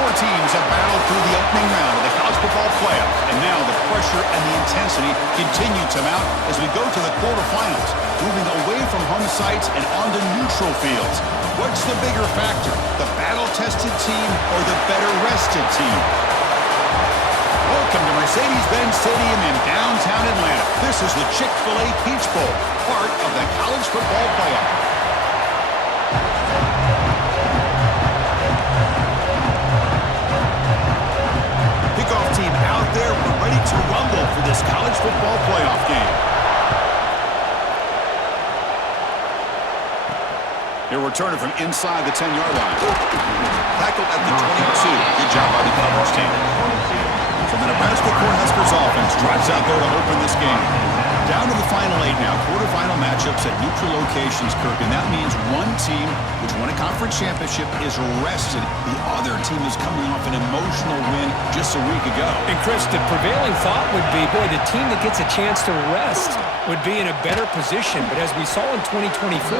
Four teams have battled through the opening round of the college football playoff, and now the pressure and the intensity continue to mount as we go to the quarterfinals, moving away from home sites and onto neutral fields. What's the bigger factor, the battle-tested team or the better-rested team? Welcome to Mercedes-Benz Stadium in downtown Atlanta. This is the Chick-fil-A Peach Bowl, part of the college football playoff. Kickoff team out there. We're ready to rumble for this college football playoff game. Here returning from inside the 10-yard line. Tackled at the 22. Good job by the coverage team. So the Nebraska Cornhuskers offense drives out there to open this game. Down to the final 8 now. Quarterfinal matchups at neutral locations, Kirk. And that means one team, which won a conference championship, is rested. The other team is coming off an emotional win just a week ago. And, Chris, the prevailing thought would be, boy, the team that gets a chance to rest would be in a better position. But as we saw in 2024,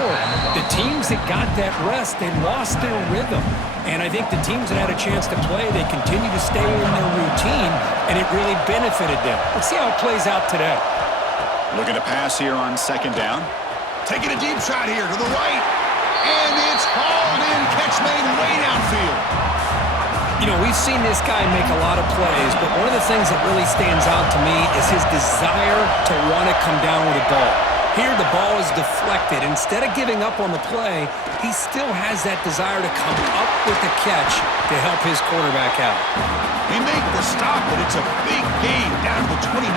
the teams that got that rest, they lost their rhythm. And I think the teams that had a chance to play, they continue to stay in their routine, and it really benefited them. Let's see how it plays out today. Looking to pass here on second down. Taking a deep shot here to the right. And it's hauled in. Catch made way downfield. You know, we've seen this guy make a lot of plays, but one of the things that really stands out to me is his desire to want to come down with the ball. Here, the ball is deflected. Instead of giving up on the play, he still has that desire to come up with the catch to help his quarterback out. They make the stop, but it's a big gain down to the 29.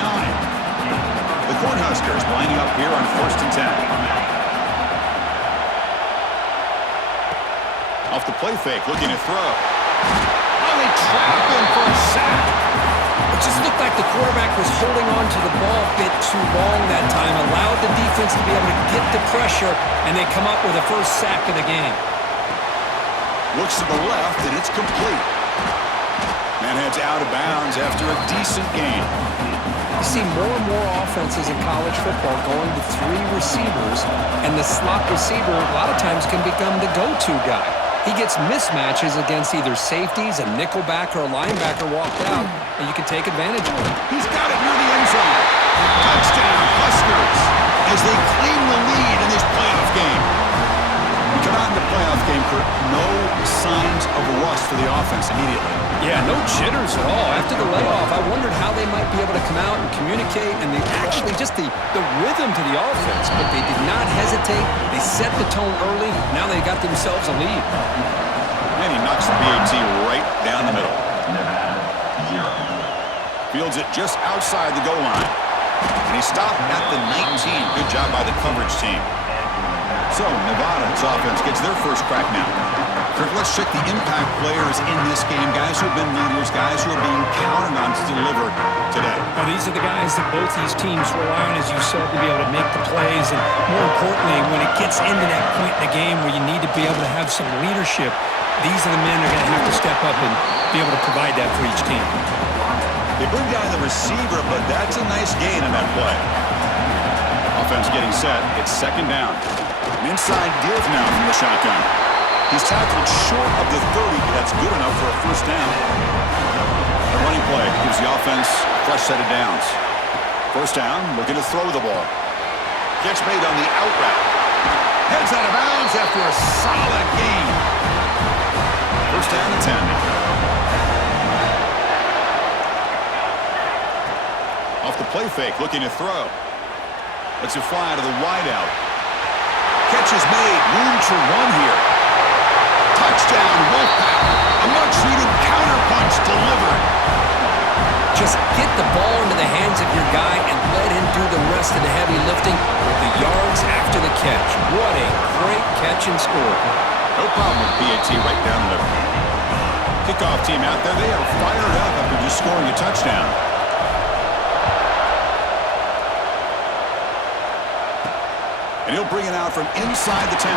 The Cornhuskers lining up here on 1st and 10. Off the play fake, looking to throw. Oh, they trap him for a sack. It just looked like the quarterback was holding on to the ball a bit too long that time, allowed the defense to be able to get the pressure, and they come up with a first sack of the game. Looks to the left, and it's complete. Man heads out of bounds after a decent gain. You see more and more offenses in college football going to 3 receivers, and the slot receiver a lot of times can become the go-to guy. He gets mismatches against either safeties, a nickelback, or a linebacker walked out, and you can take advantage of it. He's got it near the end zone. Touchdown, Huskers, as they claim the lead in this playoff game. We come out in the playoff game, Kurt, no signs of rust for the offense immediately. Yeah, no jitters at all. After the layoff, I wondered how they might be able to come out and communicate, and they actually just the rhythm to the offense, but they did not hesitate. They set the tone early. Now they got themselves a lead. And he knocks the BAT right down the middle. Fields it just outside the goal line. And he stopped at the 19. Good job by the coverage team. So, Nevada's offense gets their first crack now. Kirk, let's check the impact players in this game. Guys who have been leaders, guys who are being counted on to deliver today. Well, these are the guys that both these teams rely on, as you said, to be able to make the plays. And more importantly, when it gets into that point in the game where you need to be able to have some leadership, these are the men that are going to have to step up and be able to provide that for each team. They bring down the receiver, but that's a nice gain in that play. Offense getting set. It's second down. An inside give now from the shotgun. He's tackled short of the 30, but that's good enough for a first down. The running play gives the offense a fresh set of downs. First down, looking to throw the ball. Catch made on the out route. Heads out of bounds after a solid gain. First down and 10. Off the play fake, looking to throw. Lets it fly to the wideout. Catch is made, room to run here. Touchdown, Wolfpack. A much-needed counterpunch delivered. Just get the ball into the hands of your guy and let him do the rest of the heavy lifting with the yards after the catch. What a great catch and score. No problem with PAT right down the middle. Kickoff team out there, they are fired up after just scoring a touchdown. And he'll bring it out from inside the 10.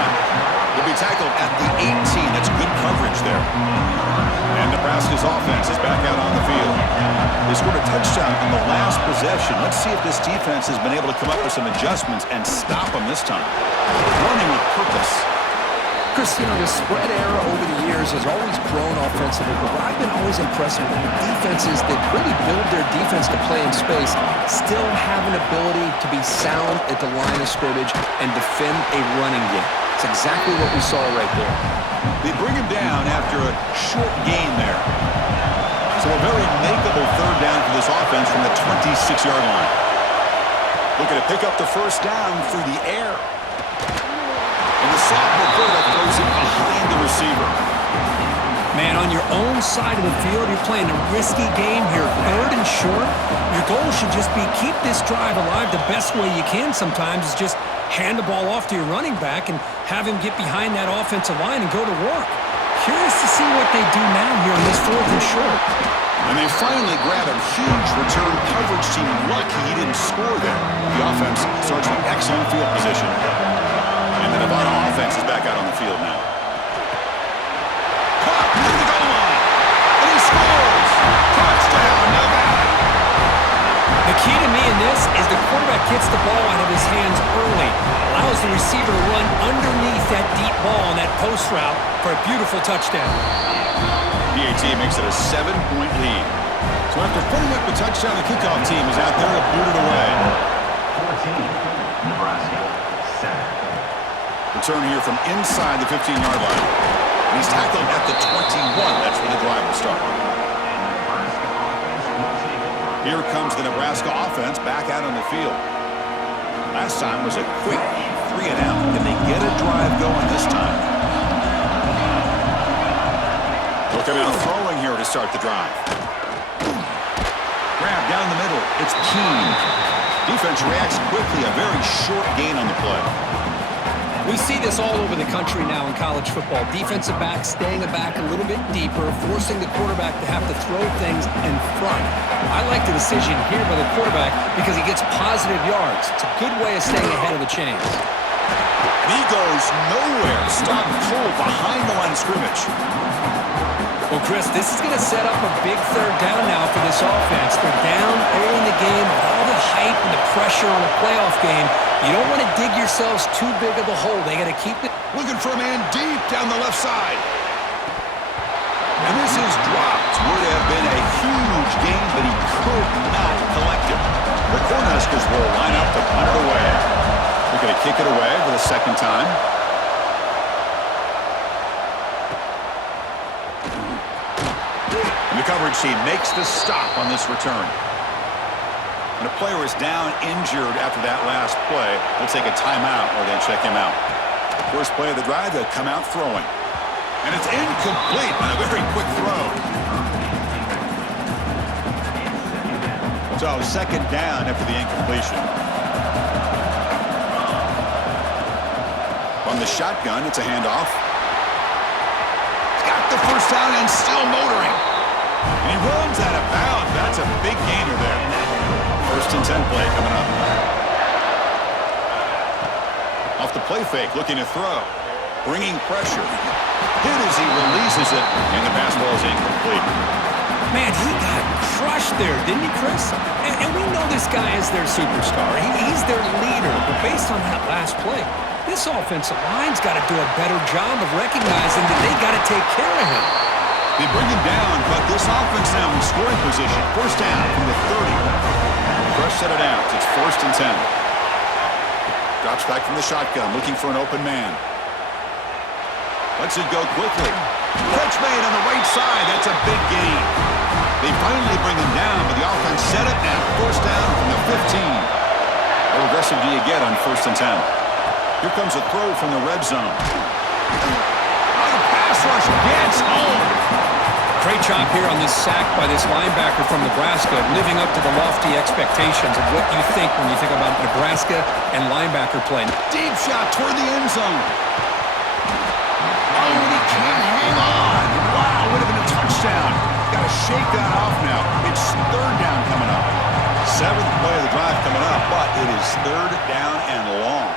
He'll be tackled at the 18. That's good coverage there. And Nebraska's offense is back out on the field. They scored a touchdown on the last possession. Let's see if this defense has been able to come up with some adjustments and stop them this time. Running with purpose. Chris, the spread era over the years has always grown offensively, but what I've been always impressed with the defenses that really build their defense to play in space still have an ability to be sound at the line of scrimmage and defend a running game. It's exactly what we saw right there. They bring him down after a short gain there. So a very makeable third down for this offense from the 26-yard line. Looking to pick up the first down through the air. And the sophomore quarterback throws it behind the receiver. Man, on your own side of the field, you're playing a risky game here. Third and short, your goal should just be keep this drive alive the best way you can sometimes is just hand the ball off to your running back and have him get behind that offensive line and go to work. Curious to see what they do now here on this fourth and short. And they finally grab a huge return coverage team. Lucky he didn't score there. The offense starts with excellent field position. And the Nevada offense is back out on the field now. Caught near the goal line. And he scores. Touchdown, Nevada. The key to me in this is the quarterback gets the ball out of his hands early, allows the receiver to run underneath that deep ball on that post route for a beautiful touchdown. PAT makes it a 7-point lead. So after putting up the touchdown, the kickoff team is out there to boot it away. 14, Nebraska, 7. Return here from inside the 15-yard line. And he's tackled at the 21. That's where the drive will start. Here comes the Nebraska offense back out on the field. Last time was a quick 3-and-out. Can they get a drive going this time? Looking out throwing here to start the drive. Grab down the middle. It's Keene. Defense reacts quickly. A very short gain on the play. We see this all over the country now in college football. Defensive backs staying back a little bit deeper, forcing the quarterback to have to throw things in front. I like the decision here by the quarterback because he gets positive yards. It's a good way of staying ahead of the chains. And he goes nowhere. Stop cold behind the line of scrimmage. Well, Chris, this is going to set up a big third down now for this offense. They're down early in the game with all the hype and the pressure on a playoff game. You don't want to dig yourselves too big of a hole. They got to keep it. Looking for a man deep down the left side. And this is dropped. Would have been a huge gain, but he could not collect it. The Cornhuskers will line up to punt it away. They're going to kick it away for the second time. And the coverage team makes the stop on this return. When a player is down injured after that last play, they'll take a timeout or they check him out. First play of the drive, they'll come out throwing. And it's incomplete on a very quick throw. So second down after the incompletion. From the shotgun, it's a handoff. He's got the first down and still motoring. And he runs out of bounds. That's a big gainer there. First and 10 play coming up. Off the play fake, looking to throw. Bringing pressure. Hit as he releases it, and the pass ball is incomplete. Man, he got crushed there, didn't he, Chris? And we know this guy is their superstar. He's their leader. But based on that last play, this offensive line's got to do a better job of recognizing that they got to take care of him. They bring him down, but this offense now in scoring position. First down from the 30. Fresh set of downs. It's first and 10. Drops back from the shotgun, looking for an open man. Lets it go quickly. Catch made on the right side. That's a big gain. They finally bring him down, but the offense set up now. First down from the 15. How aggressive do you get on first and 10? Here comes a throw from the red zone. On a pass rush, gets home. Great job here on this sack by this linebacker from Nebraska, living up to the lofty expectations of what you think when you think about Nebraska and linebacker play. Deep shot toward the end zone. Oh, and he can't hang on. Wow, would have been a touchdown. Got to shake that off now. It's third down coming up. Seventh play of the drive coming up, but it is third down and long.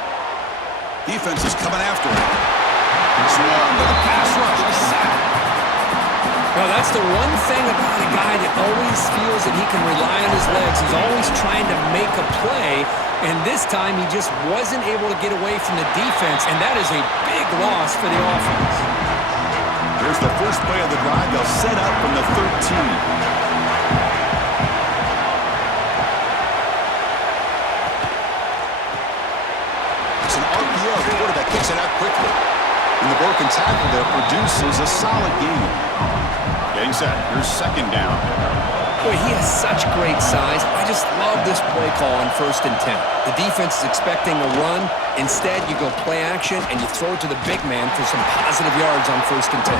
Defense is coming after him. Swarm with a pass rush, a sack. Well, that's the one thing about a guy that always feels that he can rely on his legs. He's always trying to make a play. And this time, he just wasn't able to get away from the defense, and that is a big loss for the offense. Here's the first play of the drive. They'll set up from the 13. The quarterback kicks it out quickly. And the broken tackle there produces a solid gain. Getting set. Here's second down. Boy, he has such great size. I just love this play call on 1st and 10. The defense is expecting a run. Instead, you go play action, and you throw it to the big man for some positive yards on 1st and 10.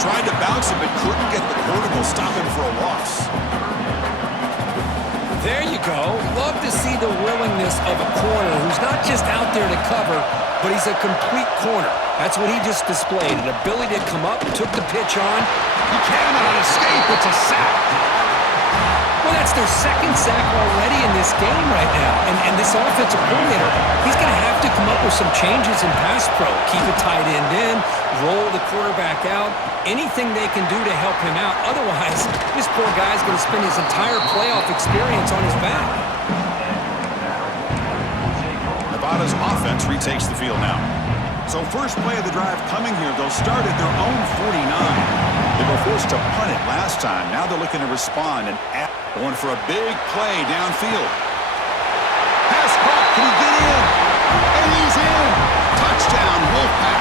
Tried to bounce it, but couldn't get the quarterback to stop him for a loss. There you go. Love to see the willingness of a corner who's not just out there to cover, but he's a complete corner. That's what he just displayed, an ability to come up, took the pitch on. He cannot escape. It's a sack. Well, that's their second sack already in this game right now. And this offensive coordinator, he's going to have to come up with some changes in pass pro. Keep a tight end in, roll the quarterback out, anything they can do to help him out. Otherwise, this poor guy's going to spend his entire playoff experience on his back. Nevada's offense retakes the field now. So first play of the drive coming here. They'll start at their own 49. They were forced to punt it last time. Now they're looking to respond and going for a big play downfield. Pass caught. Can he get in? And he's in. Touchdown, Wolfpack.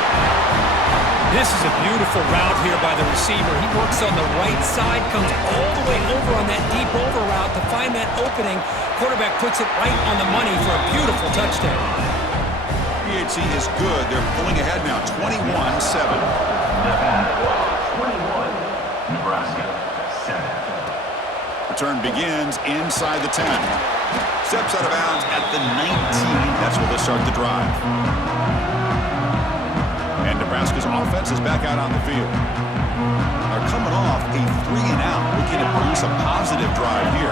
This is a beautiful route here by the receiver. He works on the right side, comes all the way over on that deep over route to find that opening. Quarterback puts it right on the money for a beautiful touchdown. PHC is good. They're pulling ahead now, 21-7. Nebraska 7. Return begins inside the 10. Steps out of bounds at the 19. That's where they'll start the drive. And Nebraska's offense is back out on the field. They're coming off a 3-and-out, looking to produce a positive drive here.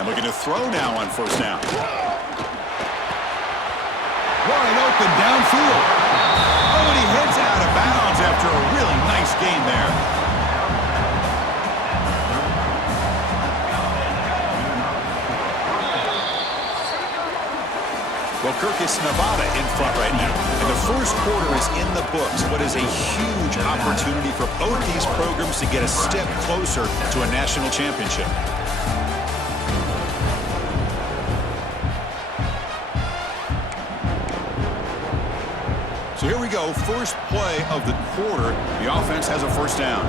And looking to throw now on first down. Wide open downfield. Oh, and he heads out of bounds after a really nice gain there. Well, Kirk, it's Nevada in front right now. And the first quarter is in the books. What is a huge opportunity for both these programs to get a step closer to a national championship. So here we go, first play of the quarter. The offense has a first down.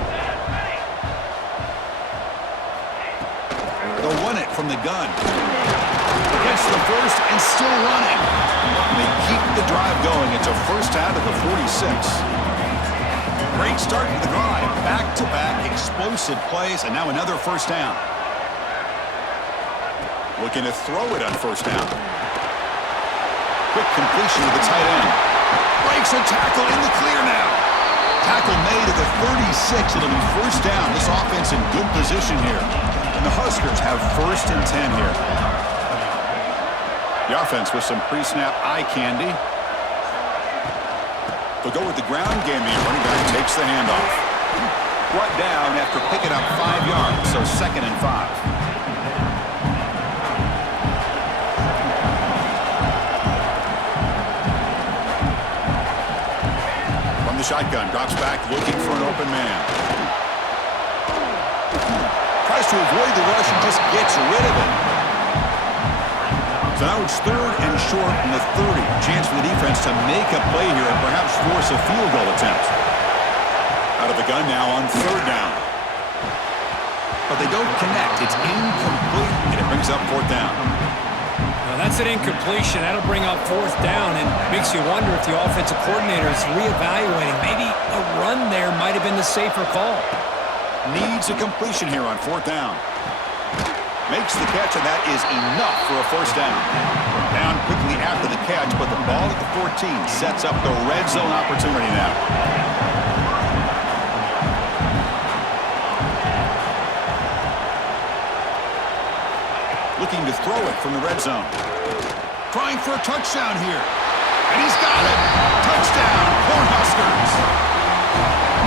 They'll run it from the gun. Gets the first and still running. And they keep the drive going. It's a first down to the 46. Great start to the drive. Back-to-back explosive plays, and now another first down. Looking to throw it on first down. Quick completion to the tight end. Breaks a tackle in the clear now. Tackle made at the 36. It'll be first down. This offense in good position here. And the Huskers have 1st and 10 here. The offense with some pre-snap eye candy. They'll go with the ground game here. Running back takes the handoff. Brought down after picking up 5 yards, so 2nd and 5. Shotgun, drops back, looking for an open man. Tries to avoid the rush and just gets rid of it. So now it's 3rd and short from the 30. Chance for the defense to make a play here and perhaps force a field goal attempt. Out of the gun now on 3rd down. But they don't connect. It's incomplete, and it brings up 4th down. That's an incompletion. That'll bring up 4th down and makes you wonder if the offensive coordinator is reevaluating. Maybe a run there might have been the safer call. Needs a completion here on 4th down. Makes the catch, and that is enough for a first down. Down quickly after the catch, but the ball at the 14 sets up the red zone opportunity now. Looking to throw it from the red zone. Trying for a touchdown here. And he's got it. Touchdown, Cornhuskers.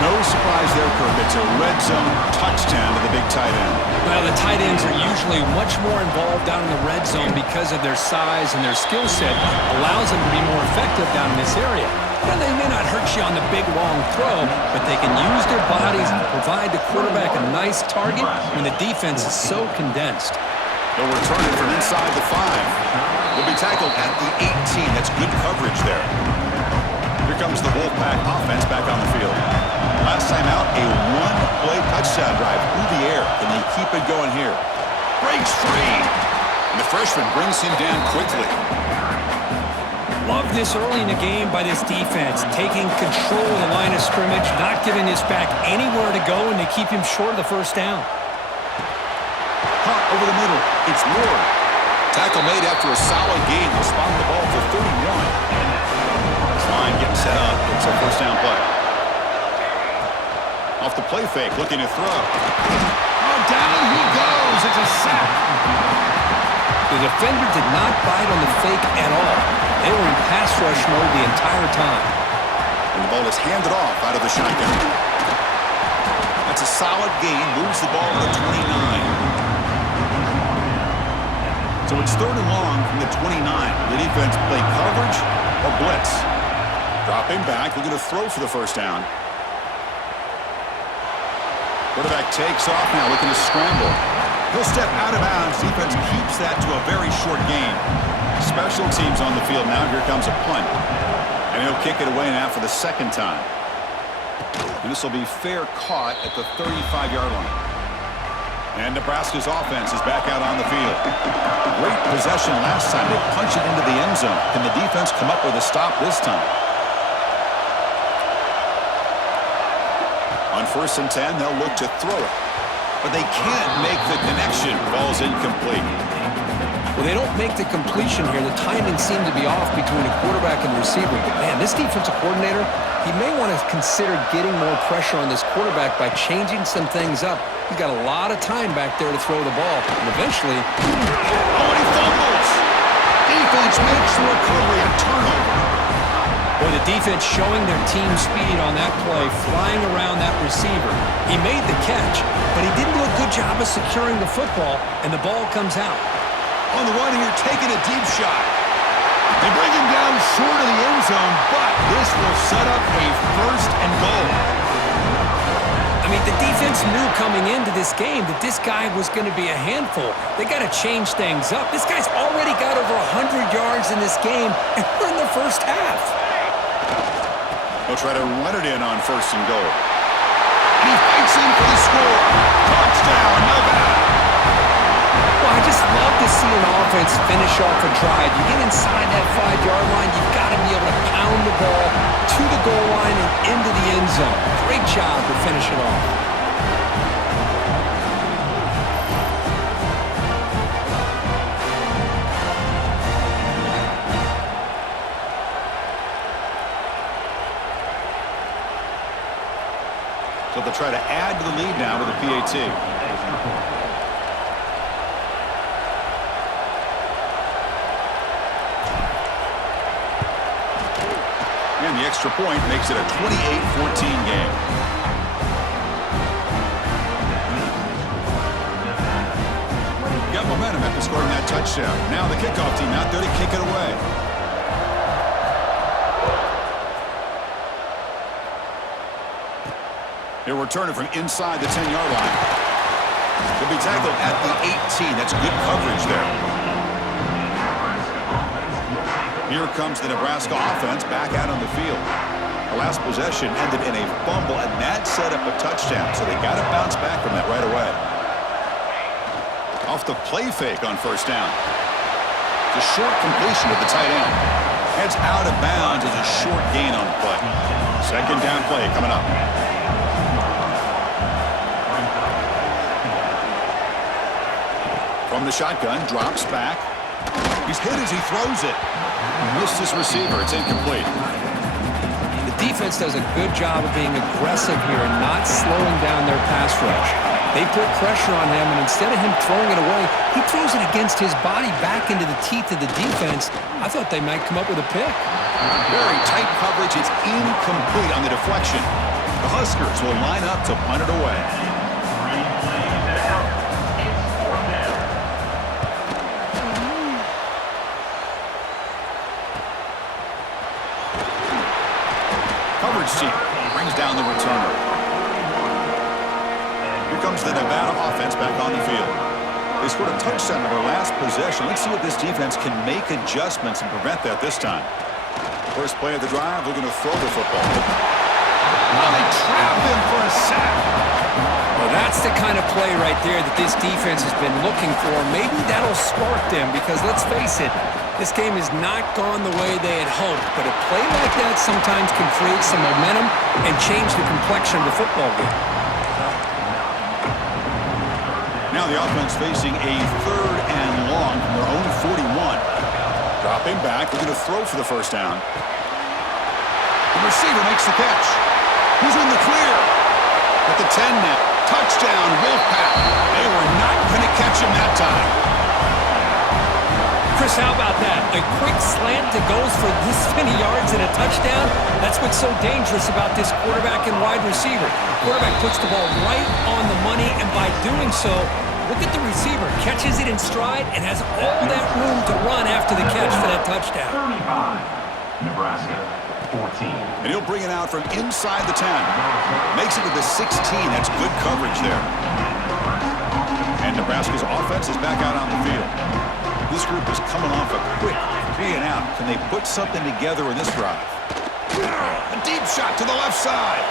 No surprise there, Kirk, it's a red zone touchdown to the big tight end. Well, the tight ends are usually much more involved down in the red zone because of their size and their skill set allows them to be more effective down in this area. Now, they may not hurt you on the big, long throw, but they can use their bodies to provide the quarterback a nice target when the defense is so condensed. They'll return it from inside the 5. Will be tackled at the 18. That's good coverage there. Here comes the Wolfpack offense back on the field. Last time out, a one-play touchdown drive through the air. Can they keep it going here? Breaks free. And the freshman brings him down quickly. Love this early in the game by this defense, taking control of the line of scrimmage, not giving this back anywhere to go, and they keep him short of the first down. Caught over the middle. It's Ward. Tackle made after a solid gain. They'll spot the ball for 31. This line getting set up. It's a first down play. Off the play fake, looking to throw. Oh, down he goes. It's a sack. The defender did not bite on the fake at all. They were in pass rush mode the entire time. And the ball is handed off out of the shotgun. That's a solid gain. Moves the ball to the 29. So it's 3rd and long from the 29. The defense play coverage or blitz. Dropping back, looking to throw for the first down. Quarterback takes off now, looking to scramble. He'll step out of bounds. Defense keeps that to a very short gain. Special teams on the field now. Here comes a punt. And he'll kick it away now for the second time. And this will be fair caught at the 35-yard line. And Nebraska's offense is back out on the field. Great possession last time. They punch it into the end zone. Can the defense come up with a stop this time? On 1st and 10, they'll look to throw it. But they can't make the connection. Ball's incomplete. Well, they don't make the completion here. The timing seemed to be off between the quarterback and the receiver. But, man, this defensive coordinator, he may want to consider getting more pressure on this quarterback by changing some things up. He's got a lot of time back there to throw the ball. And eventually... Oh, and he fumbles! Defense makes the recovery, a turnover. Boy, the defense showing their team speed on that play, flying around that receiver. He made the catch, but he didn't do a good job of securing the football, and the ball comes out. On the run here, taking a deep shot. They bring him down short of the end zone, but this will set up a 1st and goal. I mean, the defense knew coming into this game that this guy was going to be a handful. They got to change things up. This guy's already got over 100 yards in this game, and we're in the first half. They'll try to run it in on 1st and goal. And he fights in for the score. Touchdown, Nevada. Well, I just love to see an offense finish off a drive. You get inside that 5-yard line, you've got to be able to pound the ball to the goal line and into the end zone. Great job to finish it off. So they'll try to add to the lead now with a PAT. And the extra point makes it a 28-14 game. Got momentum after scoring that touchdown. Now the kickoff team out there to kick it away. He'll return it from inside the 10-yard line. He'll be tackled at the 18. That's good coverage there. Here comes the Nebraska offense back out on the field. The last possession ended in a fumble, and that set up a touchdown, so they got to bounce back from that right away. Off the play fake on 1st down. It's a short completion of the tight end. Heads out of bounds as a short gain on the play. 2nd down play coming up. From the shotgun, drops back. He's hit as he throws it. Missed his receiver. It's incomplete. The defense does a good job of being aggressive here and not slowing down their pass rush. They put pressure on him, and instead of him throwing it away, he throws it against his body back into the teeth of the defense. I thought they might come up with a pick. Very tight coverage. It's incomplete on the deflection. The Huskers will line up to punt it away. 3 plays and out. It's 4th down. Coverage team brings down the returner. Here comes the Nevada offense back on the field. They scored a touchdown in their last possession. Let's see if this defense can make adjustments and prevent that this time. First play of the drive, looking to throw the football. Oh, they trap him for a sack. Well, that's the kind of play right there that this defense has been looking for. Maybe that'll spark them because, let's face it, this game has not gone the way they had hoped. But a play like that sometimes can create some momentum and change the complexion of the football game. Now the offense facing a 3rd and long from their own 41. Dropping back, looking to throw for the first down. The receiver makes the catch. He's in the clear. At the 10 now. Touchdown, Wolfpack. They were not going to catch him that time. Chris, how about that? A quick slant that goes for this many yards and a touchdown? That's what's so dangerous about this quarterback and wide receiver. Quarterback puts the ball right on the money, and by doing so, look at the receiver. Catches it in stride and has all that room to run after the catch for that touchdown. 35. Nebraska, 14. And he'll bring it out from inside the 10. Makes it to the 16. That's good coverage there. And Nebraska's offense is back out on the field. This group is coming off a quick 3 and out. Can they put something together in this drive? A deep shot to the left side.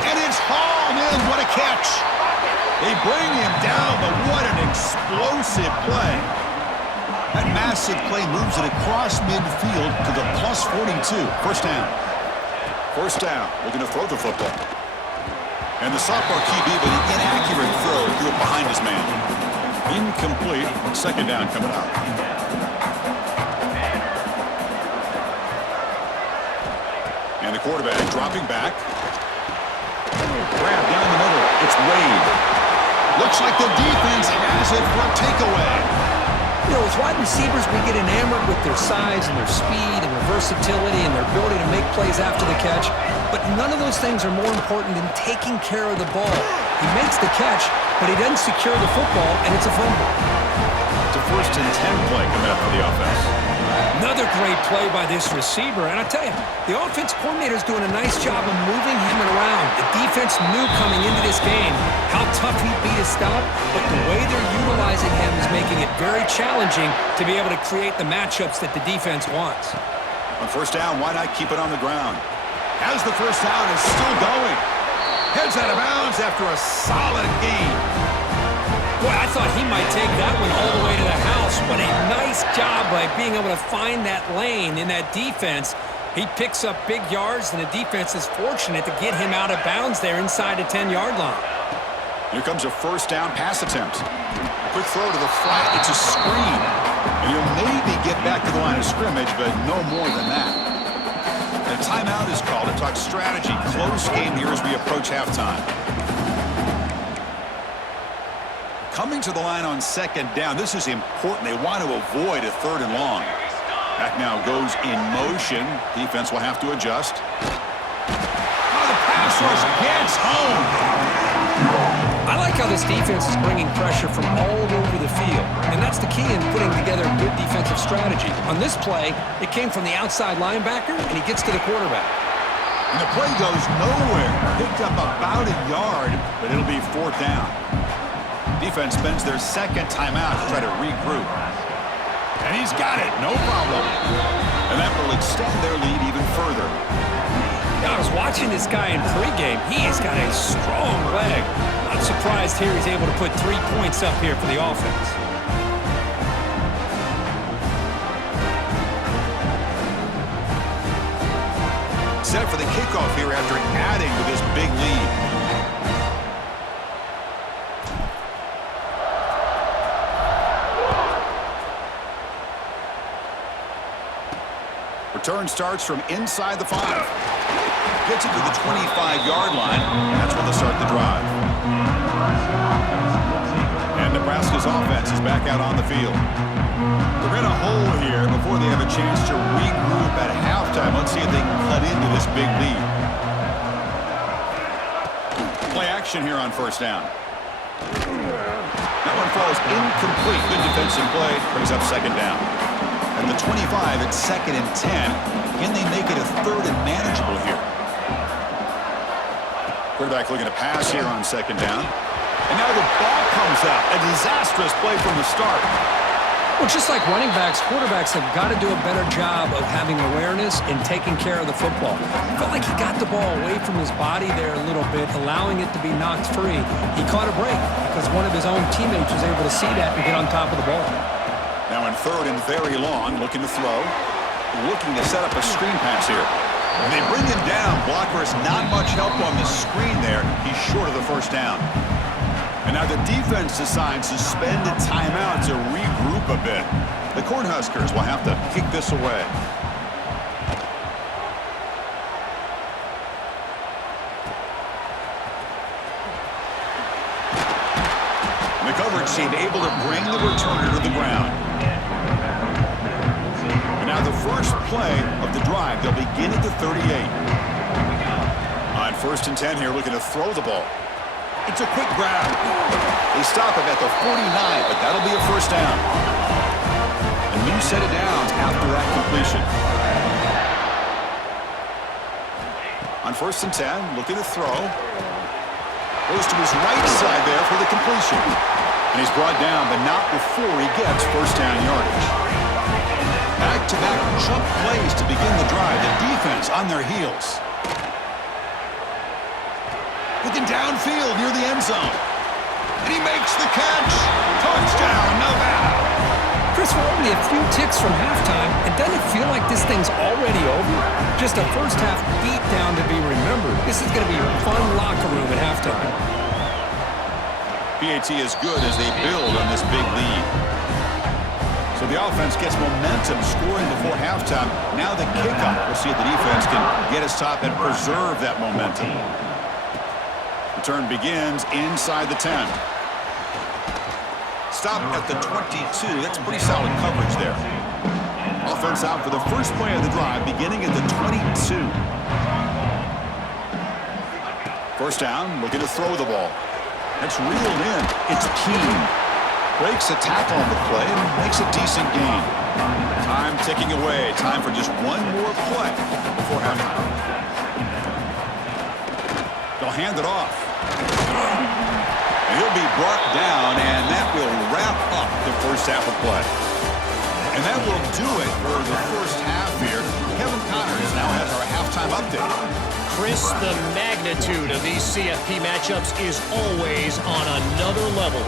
And it's hauled in. What a catch. They bring him down, but what an explosive play. That massive play moves it across midfield to the plus 42. First down. First down. Looking to throw the football. And the sophomore QB with an inaccurate throw threw it behind his man. Incomplete. Second down coming up. And the quarterback dropping back. Grab down the middle. It's Wade. Looks like the defense has it for a takeaway. You know, as wide receivers, we get enamored with their size and their speed and their versatility and their ability to make plays after the catch. But none of those things are more important than taking care of the ball. He makes the catch, but he doesn't secure the football, and it's a fumble. It's a 1st and 10 play coming up for the offense. Another great play by this receiver. And I tell you, the offense coordinator is doing a nice job of moving him around. The defense knew coming into this game how tough he'd be to stop, but the way they're utilizing him is making it very challenging to be able to create the matchups that the defense wants. On first down, why not keep it on the ground? As the first down is still going. Heads out of bounds after a solid gain. Boy, I thought he might take that one all the way to the house. What a nice job by being able to find that lane in that defense. He picks up big yards, and the defense is fortunate to get him out of bounds there inside the 10-yard line. Here comes a first down pass attempt. A quick throw to the flat. It's a screen. And he'll maybe get back to the line of scrimmage, but no more than that. The timeout is called to talk strategy. Close game here as we approach halftime. Coming to the line on second down. This is important. They want to avoid a 3rd and long. Back now goes in motion. Defense will have to adjust. Oh, the pass rush gets home. I like how this defense is bringing pressure from all over the field, and that's the key in putting together a good defensive strategy. On this play, it came from the outside linebacker, and he gets to the quarterback. And the play goes nowhere. Picked up about a yard, but it'll be 4th down. Defense spends their second timeout to try to regroup. And he's got it, no problem. And that will extend their lead even further. Yeah, I was watching this guy in pregame. He has got a strong leg. Not surprised here he's able to put 3 points up here for the offense. Set for the kickoff here after adding to this big lead. Return starts from inside the 5. Gets it to the 25-yard line. That's when they'll start the drive. And Nebraska's offense is back out on the field. They're in a hole here before they have a chance to regroup at halftime. Let's see if they can cut into this big lead. action here on first down. That one falls incomplete. Good defensive play. Brings up second down. At the 25, it's 2nd and 10. Can they make it a 3rd and manageable here? Quarterback looking to pass here on 2nd down. And now the ball comes out. A disastrous play from the start. Well, just like running backs, quarterbacks have got to do a better job of having awareness and taking care of the football. I felt like he got the ball away from his body there a little bit, allowing it to be knocked free. He caught a break because one of his own teammates was able to see that and get on top of the ball. Now in 3rd and very long, looking to throw. Looking to set up a screen pass here. When they bring him down, blockers not much help on the screen there. He's short of the first down. And now the defense decides to spend a timeout to regroup a bit. The Cornhuskers will have to kick this away. The coverage team able to bring the returner to the ground. And now the first play of the drive, they'll begin at the 38. On 1st and 10 here, looking to throw the ball. It's a quick grab. They stop him at the 49, but that'll be a first down. A new set of downs after that completion. On 1st and 10, looking to throw. Goes to his right side there for the completion. And he's brought down, but not before he gets first down yardage. Back-to-back jump plays to begin the drive. The defense on their heels. Looking downfield near the end zone. And he makes the catch. Touchdown, Nevada. Chris, we're only a few ticks from halftime, and doesn't it feel like this thing's already over? Just a first-half beatdown to be remembered. This is going to be a fun locker room at halftime. PAT is good as they build on this big lead. So the offense gets momentum scoring before halftime. Now the kickoff. We'll see if the defense can get a stop and preserve that momentum. Return begins inside the 10. Stop at the 22. That's pretty solid coverage there. Offense out for the first play of the drive, beginning at the 22. First down, looking to throw the ball. That's reeled in. It's Keene. Breaks a tackle on the play and makes a decent gain. Time ticking away. Time for just one more play before halftime. They'll hand it off. And he'll be brought down, and that will wrap up the first half of play. And that will do it for the first half here. Kevin Connors now has our halftime update. Chris, the magnitude of these CFP matchups is always on another level.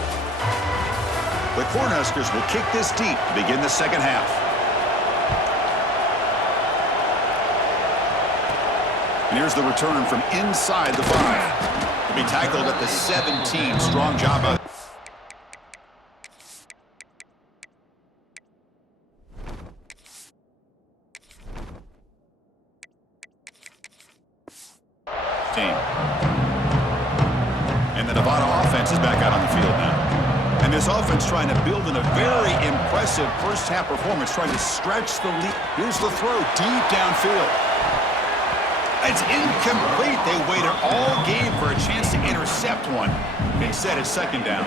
The Cornhuskers will kick this deep to begin the second half. And here's the return from inside the 5. To be tackled at the 17. Strong job out. Team. And the Nevada offense is back out on the field now. And this offense trying to build in a very impressive first-half performance, trying to stretch the lead. Here's the throw deep downfield. It's incomplete. They waited all game for a chance to intercept one. Instead, it's second down.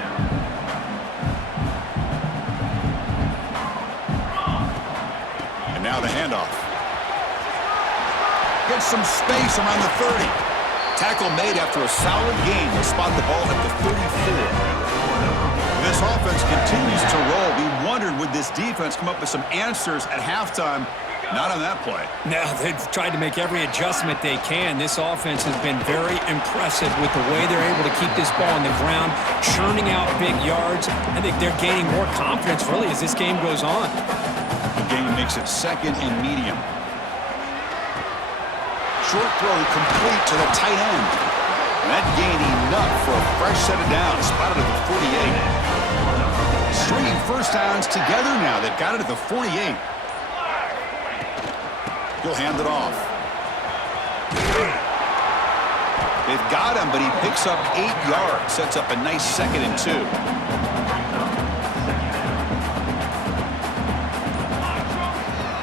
And now the handoff. Gets some space around the 30. Tackle made after a solid gain. They'll spot the ball at the 34. This offense continues to roll. We wondered, would this defense come up with some answers at halftime? Not on that play. Now they've tried to make every adjustment they can. This offense has been very impressive with the way they're able to keep this ball on the ground, churning out big yards. I think they're gaining more confidence, really, as this game goes on. The game makes it 2nd and medium. Short throw complete to the tight end. And that gained enough for a fresh set of downs, spotted at the 48. Stringing first downs together now. They've got it at the 48. He'll hand it off. They've got him, but he picks up 8 yards. Sets up a nice 2nd and 2.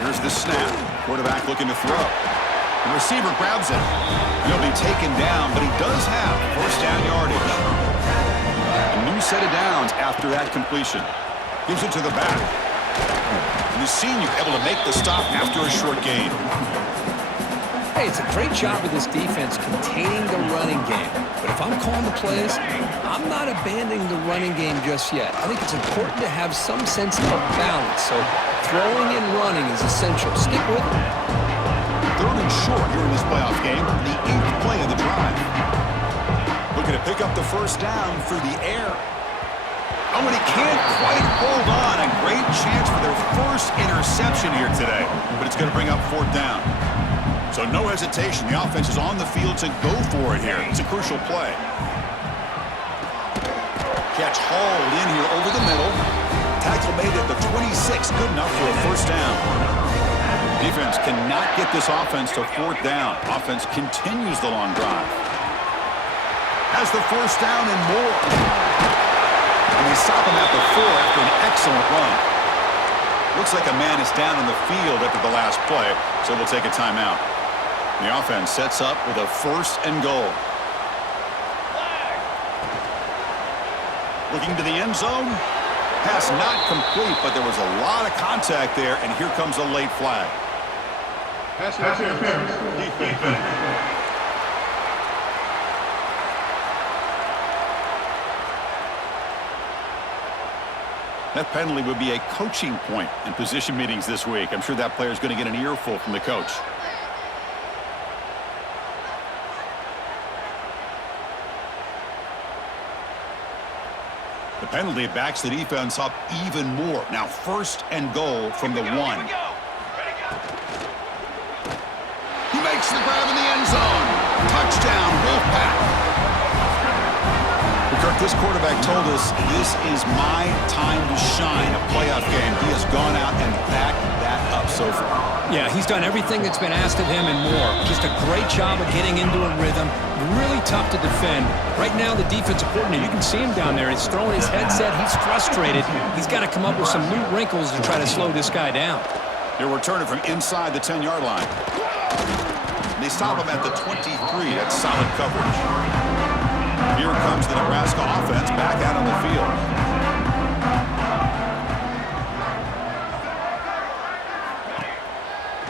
Here's the snap. Quarterback looking to throw. And The receiver grabs it. He'll be taken down, but he does have first down yardage. A new set of downs after that completion. Gives it to the back. And the senior able to make the stop after a short gain. Hey, it's a great job of this defense containing the running game. But if I'm calling the plays, I'm not abandoning the running game just yet. I think it's important to have some sense of balance. So throwing and running is essential. Stick with it. 3rd and short here in this playoff game. The 8th play of the drive. Looking to pick up the first down through the air. Oh, and he can't quite hold on. A great chance for their first interception here today. But it's going to bring up 4th down. So no hesitation. The offense is on the field to go for it here. It's a crucial play. Catch hauled in here over the middle. Tackle made at the 26. Good enough for a first down. Defense cannot get this offense to 4th down. Offense continues the long drive. Has the first down and more. And they stop him at the 4 after an excellent run. Looks like a man is down in the field after the last play, so we'll take a timeout. The offense sets up with a 1st and goal. Looking to the end zone. Pass not complete, but there was a lot of contact there, and here comes a late flag. Pass interference. Defense. That penalty would be a coaching point in position meetings this week. I'm sure that player is going to get an earful from the coach. The penalty backs the defense up even more. Now 1st and goal from the 1. He makes the grab in the end zone. Touchdown, Wolfpack. Kirk, this quarterback told us this is my time to shine, a playoff game. He has gone out and backed that up so far. Yeah, he's done everything that's been asked of him and more. Just a great job of getting into a rhythm. Really tough to defend. Right now, the defensive coordinator, you can see him down there. He's throwing his headset. He's frustrated. He's got to come up with some new wrinkles to try to slow this guy down. They're returning from inside the 10-yard line. They stop him at the 23. That's solid coverage. Here comes the Nebraska offense back out on the field.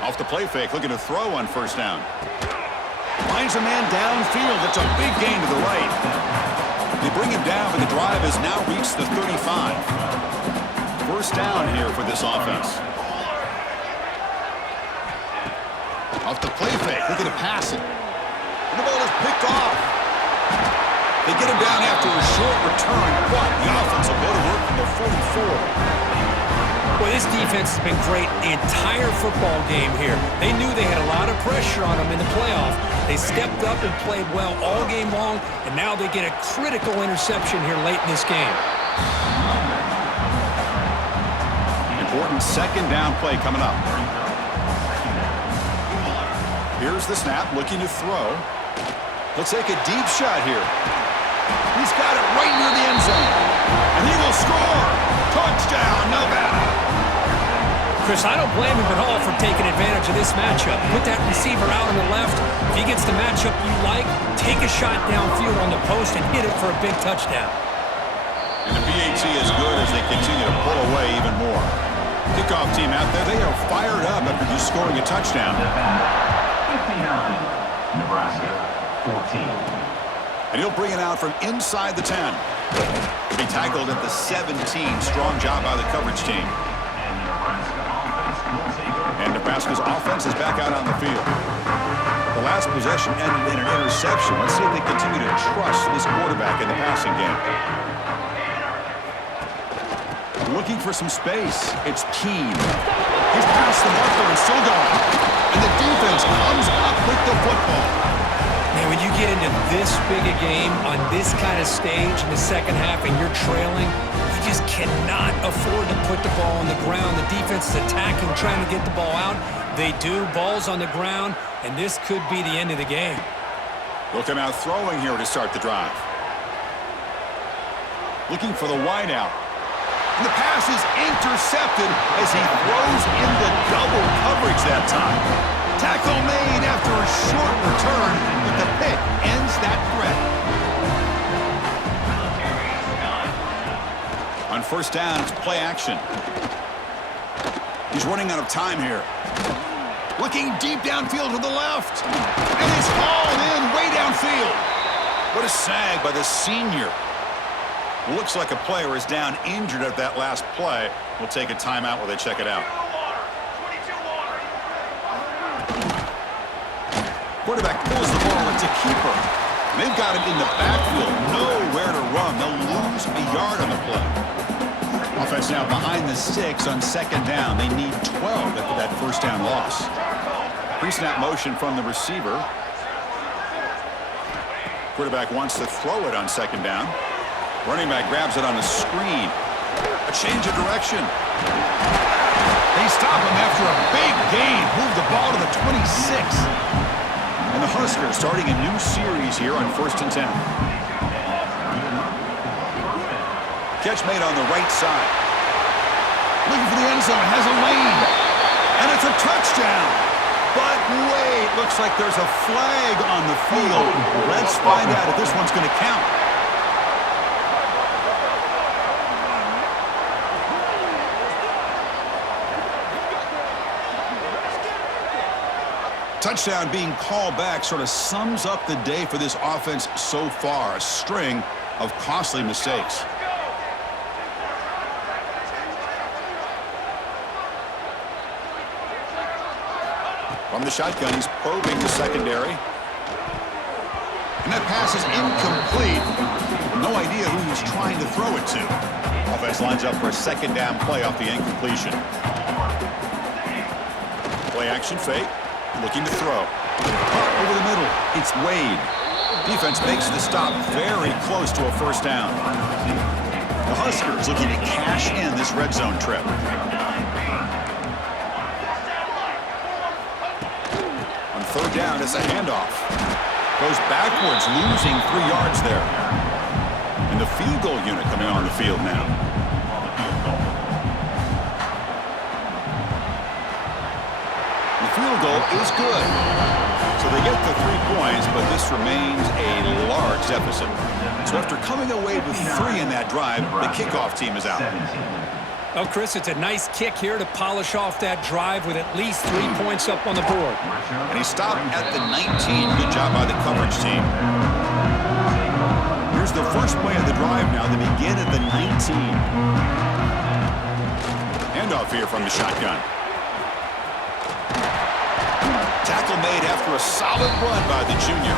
Off the play fake, looking to throw on first down. Finds a man downfield. It's a big gain to the right. They bring him down, but the drive has now reached the 35. First down here for this offense. Off the play fake, looking to pass it. And the ball is picked off. They get him down after a short return, but the offense will go to work from the 44. Well, this defense has been great the entire football game here. They knew they had a lot of pressure on them in the playoff. They stepped up and played well all game long, and now they get a critical interception here late in this game. Important 2nd down play coming up. Here's the snap, looking to throw. He'll take a deep shot here. He's got it right near the end zone. And he will score. Touchdown, Nevada. Chris, I don't blame him at all for taking advantage of this matchup. Put that receiver out on the left. If he gets the matchup you like, take a shot downfield on the post and hit it for a big touchdown. And the PAT is good as they continue to pull away even more. Kickoff team out there, they are fired up after just scoring a touchdown. 59, Nebraska 14. And he'll bring it out from inside the 10. He'll be tackled at the 17. Strong job by the coverage team. And Nebraska's offense is back out on the field. The last possession ended in an interception. Let's see if they continue to trust this quarterback in the passing game. Looking for some space. It's Keene. He's past the marker and still gone. And the defense comes up with the football. Man, when you get into this big a game on this kind of stage in the second half and you're trailing, you just cannot afford to put the ball on the ground. The defense is attacking, trying to get the ball out. They do. Ball's on the ground, and this could be the end of the game. They'll come out throwing here to start the drive. Looking for the wideout. And the pass is intercepted as he throws in the double coverage that time. Tackle made after a short return, but the pick ends that threat. On first down, it's play action. He's running out of time here. Looking deep downfield to the left. And he's hauled in way downfield. What a sag by the senior. Looks like a player is down injured at that last play. We'll take a timeout while they check it out. Quarterback pulls the ball. It's a keeper. They've got him in the backfield. Nowhere to run. They'll lose a yard on the play. Offense now behind the 6 on second down. They need 12 after that first down loss. Pre-snap motion from the receiver. Quarterback wants to throw it on second down. Running back grabs it on a screen. A change of direction. They stop him after a big gain. Move the ball to the 26. And the Huskers starting a new series here on 1st and 10. Catch made on the right side. Looking for the end zone. Has a lane. And it's a touchdown. But wait, looks like there's a flag on the field. Let's find out if this one's going to count. Touchdown being called back sort of sums up the day for this offense so far. A string of costly mistakes. From the shotgun, he's probing the secondary. And that pass is incomplete. No idea who he's trying to throw it to. Offense lines up for a second down play off the incompletion. Play action fake. Looking to throw. Over the middle. It's Wade. Defense makes the stop very close to a first down. The Huskers looking to cash in this red zone trip. On third down, it's a handoff. Goes backwards, losing 3 yards there. And the field goal unit coming on the field now. Field goal is good. So they get the 3 points, but this remains a large deficit. So after coming away with 3 in that drive, the kickoff team is out. Well, Chris, it's a nice kick here to polish off that drive with at least 3 points up on the board. And he stopped at the 19. Good job by the coverage team. Here's the first play of the drive now. They begin at the 19. Handoff here from the shotgun. Tackle made after a solid run by the junior.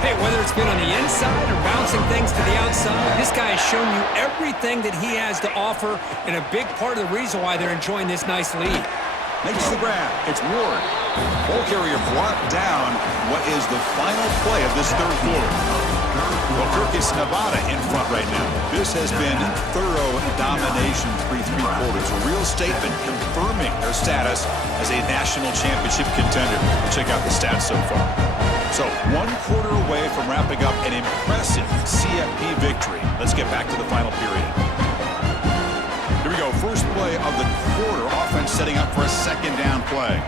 Hey, whether it's been on the inside or bouncing things to the outside, this guy has shown you everything that he has to offer, and a big part of the reason why they're enjoying this nice lead. Makes the grab. It's Ward. Ball carrier brought down what is the final play of this third quarter. Well, Kirkus, Nevada in front right now. This has been thorough domination through 3 quarters. A real statement confirming their status as a national championship contender. Check out the stats so far. So 1 quarter away from wrapping up an impressive CFP victory. Let's get back to the final period. Here we go. First play of the quarter. Offense setting up for a second down play.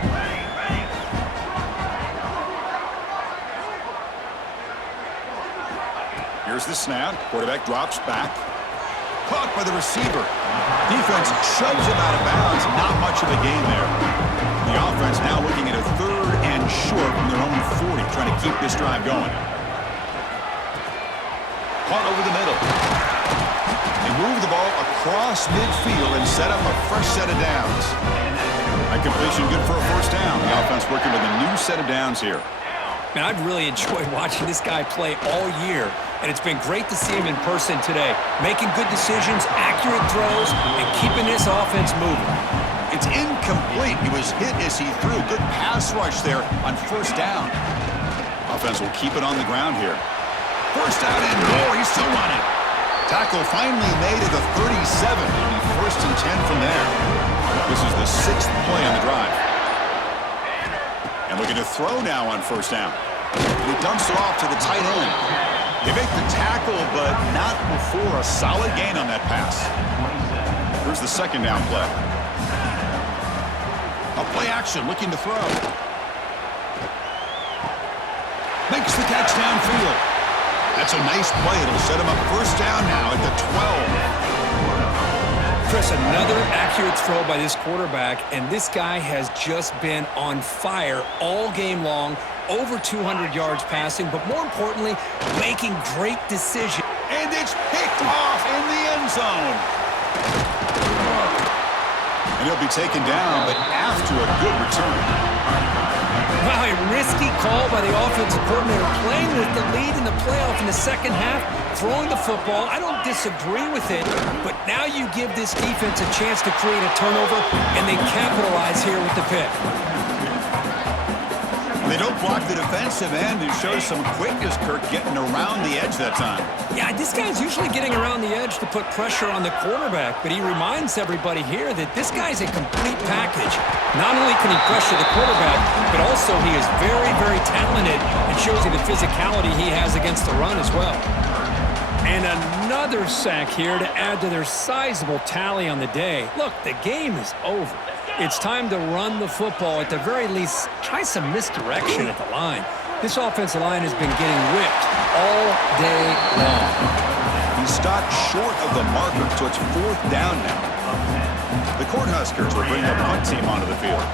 Here's the snap. Quarterback drops back. Caught by the receiver. Defense shoves him out of bounds. Not much of a gain there. The offense now looking at a 3rd and short from their own 40, trying to keep this drive going. Caught over the middle. They move the ball across midfield and set up a fresh set of downs. That completion good for a first down. The offense working with a new set of downs here. Man, I've really enjoyed watching this guy play all year, and it's been great to see him in person today, making good decisions, accurate throws, and keeping this offense moving. It's incomplete. He was hit as he threw. Good pass rush there on first down. Offense will keep it on the ground here. First down and more. He's still running. Tackle finally made at the 37. It'll be 1st and 10 from there. This is the 6th play on the drive. And looking to throw now on first down. He dumps it off to the tight end. They make the tackle, but not before a solid gain on that pass. Here's the second down play. A play action, looking to throw. Makes the catch downfield. That's a nice play. It'll set him up first down now at the 12. Chris, another accurate throw by this quarterback, and this guy has just been on fire all game long, over 200 yards passing, but more importantly, making great decisions. And it's picked off in the end zone. And he'll be taken down, but after a good return. Wow, a risky call by the offensive coordinator, playing with the lead in the playoff in the second half, throwing the football. I don't disagree with it, but now you give this defense a chance to create a turnover, and they capitalize here with the pick. They don't block the defensive end and show some quickness, Kirk, getting around the edge that time. Yeah, this guy's usually getting around the edge to put pressure on the quarterback, but he reminds everybody here that this guy's a complete package. Not only can he pressure the quarterback, but also he is very, very talented and shows you the physicality he has against the run as well. And another sack here to add to their sizable tally on the day. Look, the game is over. It's time to run the football. At the very least, try some misdirection at the line. This offensive line has been getting whipped all day long. He stopped short of the marker, so it's fourth down now. The Cornhuskers will bring the punt team onto the field.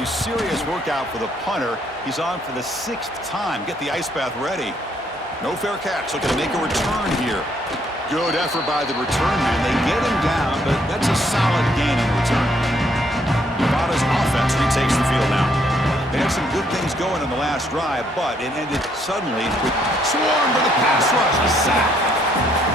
A serious workout for the punter. He's on for the 6th time. Get the ice bath ready. No fair catch. Looking to make a return here. Good effort by the return man. They get him down, but that's a solid gain in return. Nevada's offense retakes the field now. They had some good things going in the last drive, but it ended suddenly with swarmed by the pass rush, a sack.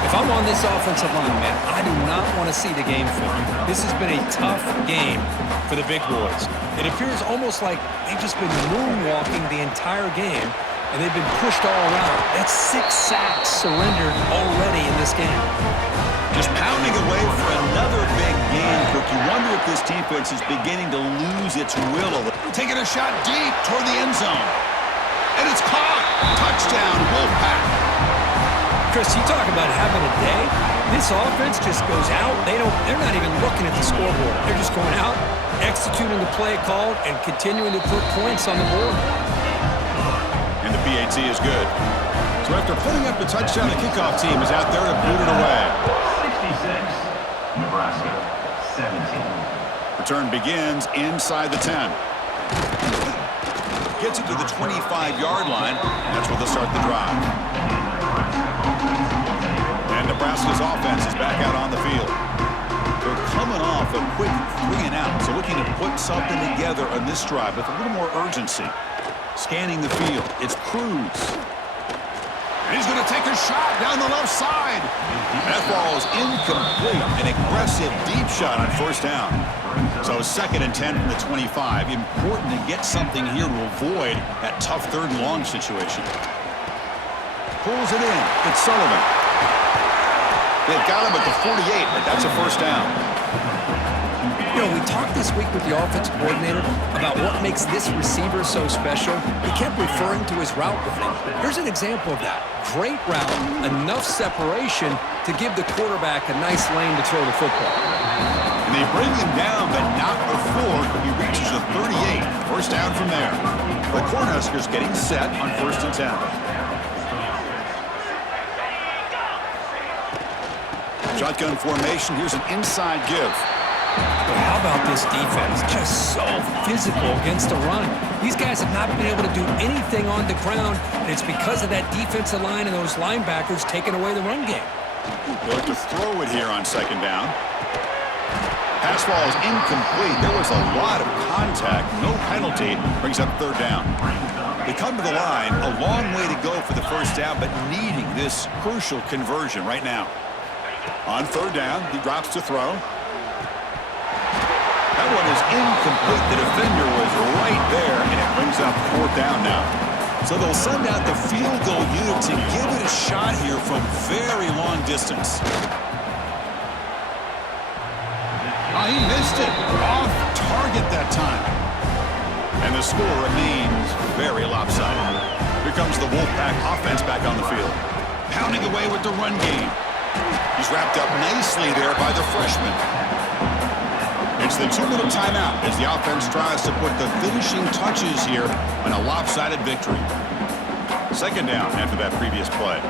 If I'm on this offensive line, man, I do not want to see the game film. This has been a tough game for the big boys. It appears almost like they've just been moonwalking the entire game, and they've been pushed all around. That's 6 sacks surrendered already in this game. Just pounding away for another big gain, Kirk. You wonder if this defense is beginning to lose its will a little. Taking a shot deep toward the end zone. And it's caught. Touchdown, Wolfpack. Chris, you talk about having a day. This offense just goes out. They're not even looking at the scoreboard. They're just going out, executing the play called, and continuing to put points on the board. And the PAT is good. So after putting up the touchdown, the kickoff team is out there to boot it away. Nebraska 17. Return begins inside the 10. Gets it to the 25-yard line. That's where they'll start the drive. And Nebraska's offense is back out on the field. They're coming off a quick 3-and-out, so looking to put something together on this drive with a little more urgency. Scanning the field. It's Cruz. And he's going to take a shot down the left side. That ball is incomplete. An aggressive deep shot on first down. So 2nd and 10 from the 25. Important to get something here to avoid that tough 3rd and long situation. Pulls it in. It's Sullivan. They've got him at the 48, but that's a first down. You know, we talked this week with the offensive coordinator about what makes this receiver so special. He kept referring to his route running. Here's an example of that. Great route, enough separation to give the quarterback a nice lane to throw the football. And they bring him down, but not before he reaches the 38. First down from there. The Cornhuskers getting set on 1st and 10. Shotgun formation. Here's an inside give. But how about this defense? Just so physical against the run. These guys have not been able to do anything on the ground, and it's because of that defensive line and those linebackers taking away the run game. They'll have to throw it here on 2nd down. Pass ball is incomplete. There was a lot of contact. No penalty. Brings up 3rd down. They come to the line. A long way to go for the first down, but needing this crucial conversion right now. On 3rd down, he drops to throw. That one is incomplete. The defender was right there, and it brings up 4th down now. So they'll send out the field goal unit to give it a shot here from very long distance. Oh, he missed it. Off target that time. And the score remains very lopsided. Here comes the Wolfpack offense back on the field. Pounding away with the run game. He's wrapped up nicely there by the freshman. It's the 2-minute timeout as the offense tries to put the finishing touches here on a lopsided victory. Second down after that previous play.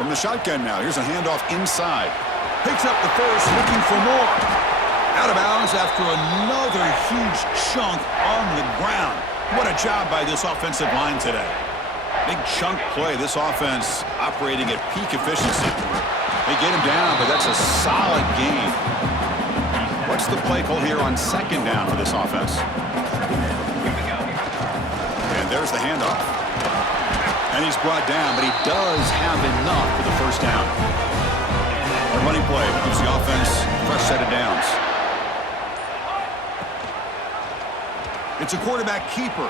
From the shotgun now, here's a handoff inside. Picks up the first, looking for more. Out of bounds after another huge chunk on the ground. What a job by this offensive line today. Big chunk play. This offense operating at peak efficiency. They get him down, but that's a solid gain. What's the play call here on second down for this offense? And there's the handoff. And he's brought down, but he does have enough for the first down. The running play gives the offense a fresh set of downs. It's a quarterback keeper.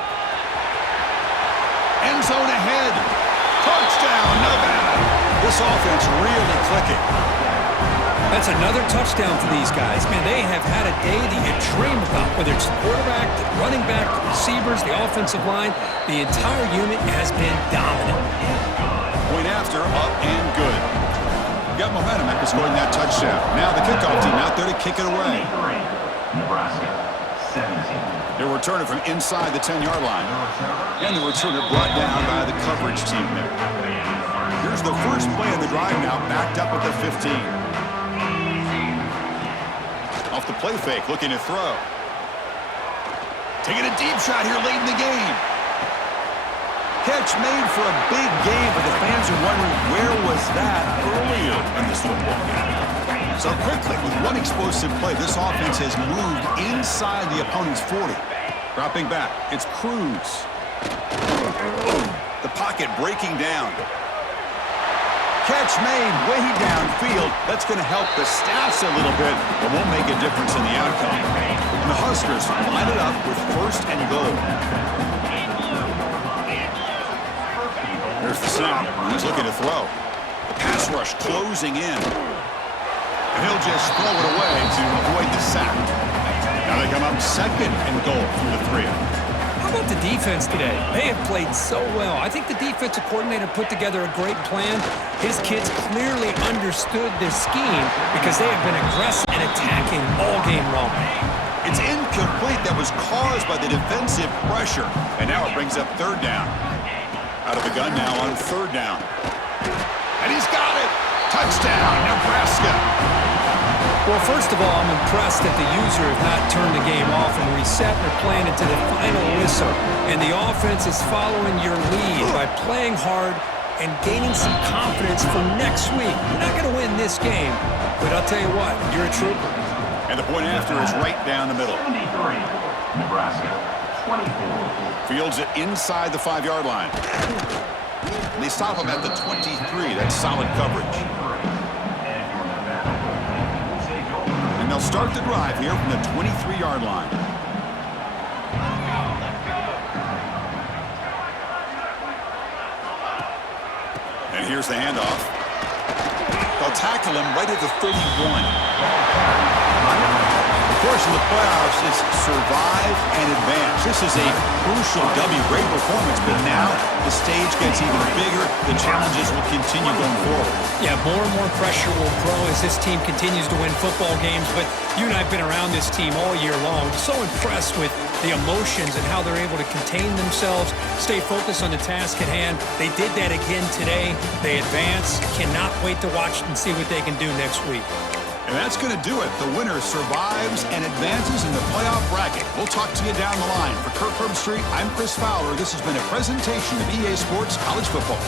End zone ahead. Touchdown, Nevada. This offense really clicking. That's another touchdown for these guys. Man, they have had a day that you dream about, whether it's the quarterback, the running back, the receivers, the offensive line. The entire unit has been dominant. Point after, up and good. Got momentum after scoring that touchdown. Now the kickoff team out there to kick it away. Nebraska, 17. They're returning from inside the 10-yard line. And the returner brought down by the coverage team there. Here's the first play of the drive now, backed up at the 15. Off the play fake, looking to throw. Taking a deep shot here late in the game. Catch made for a big game, but the fans are wondering where was that earlier in this football game. So quickly, with one explosive play, this offense has moved inside the opponent's 40. Dropping back, it's Cruz. The pocket breaking down. Catch made way downfield. That's going to help the stats a little bit, but won't make a difference in the outcome. And the Huskers line it up with first and goal. There's the snap. He's looking to throw. The pass rush closing in. And he'll just throw it away to avoid the sack. Now they come up second and goal from the 3. How about the defense today? They have played so well. I think the defensive coordinator put together a great plan. His kids clearly understood their scheme because they have been aggressive and attacking all game long. It's incomplete. That was caused by the defensive pressure. And now it brings up third down. Out of the gun now on third down. And he's got it. Touchdown, Nebraska. Well, first of all, I'm impressed that the user has not turned the game off and reset. They're playing into the final whistle. And the offense is following your lead by playing hard and gaining some confidence for next week. You're not going to win this game, but I'll tell you what, you're a trooper. And the point after is right down the middle. 73, Nebraska, 24. Fields it inside the 5-yard line. They stop him at the 23. That's solid coverage. And they'll start the drive here from the 23-yard line. And here's the handoff. They'll tackle him right at the 31. Of course, in the playoffs, it's survive and advance. This is a crucial W. Great performance, but now the stage gets even bigger. The challenges will continue going forward. Yeah, more and more pressure will grow as this team continues to win football games, but you and I have been around this team all year long. So impressed with the emotions and how they're able to contain themselves, stay focused on the task at hand. They did that again today. They advance. Cannot wait to watch and see what they can do next week. And that's going to do it. The winner survives and advances in the playoff bracket. We'll talk to you down the line. For Kirk Herbstreit, I'm Chris Fowler. This has been a presentation of EA Sports College Football.